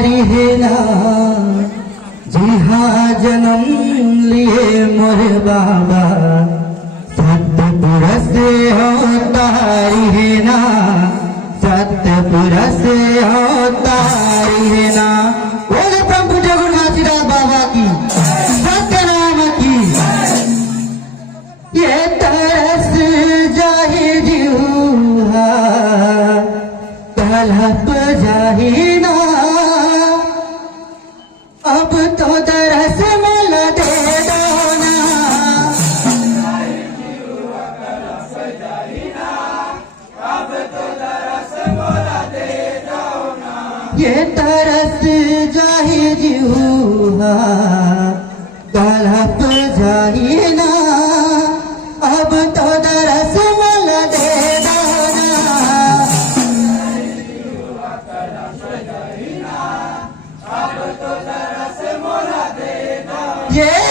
तारी है ना जी हाँ जन्म लिए मोर बाबा सतपुर से हो तारी है ना सतपुर से हो तारी है ना बोले प्रभु जगन्नाथ बाबा की सत्य नाम की ये तरस जाहि जीवा तलप जाहि ना अब तो तरस मिल दे दो ना ये तरस जाहि जीवा तलप जाहि ना अब तो तरस मिल दे दो ना ये